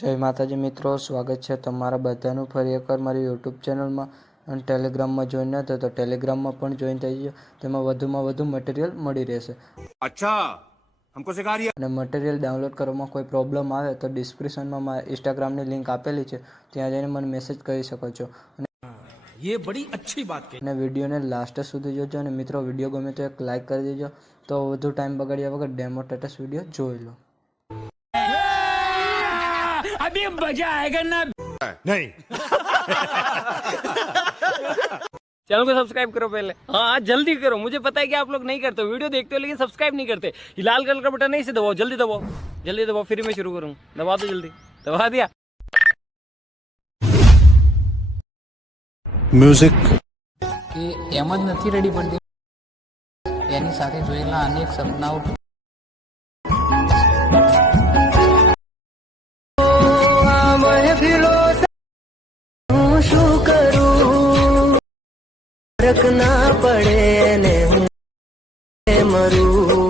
જય માતાજી મિત્રો, સ્વાગત છે તમારા બધાનું ફરી એકવાર મારી યુટ્યુબ ચેનલમાં અને ટેલિગ્રામમાં જોઈન ન થયો તો ટેલિગ્રામમાં પણ જોઈન થઈ ગયો. તેમાં વધુમાં વધુ મટીરિયલ મળી રહેશે. અચ્છા, હમકો સિખા રહ્યા. અને મટીરિયલ ડાઉનલોડ કરવામાં કોઈ પ્રોબ્લેમ આવે તો ડિસ્ક્રિપ્શનમાં મારા ઇન્સ્ટાગ્રામની લિંક આપેલી છે, ત્યાં જઈને મને મેસેજ કરી શકો છો. ये बड़ी अच्छी बात कही. અને વિડીયોને લાસ્ટ સુધી જોજો. અને મિત્રો, વિડીયો ગમે તો એક લાઇક કરી દેજો. તો વધુ ટાઈમ બગાડ્યા વગર ડેમો સ્ટેટસ વિડીયો જોઈ લો. अभी मजा आएगा ना. नहीं. चैनल को सब्सक्राइब करो पहले. हाँ जल्दी करो, मुझे पता है कि आप लोग नहीं करते, वीडियो देखते हो लेकिन सब्सक्राइब नहीं करते. ये लाल कलर का बटन नहीं से दबाओ, जल्दी दबाओ, जल्दी दबाओ, फिर मैं शुरू करूँ. दबा दो जल्दी, दबा दिया. મ્યુઝિક કે એમ જ નથી રેડી પડતી, એની સાથે જોયેલા અનેક સપનાઓ શું કરું, ફરક ના પડે ને હું મરું.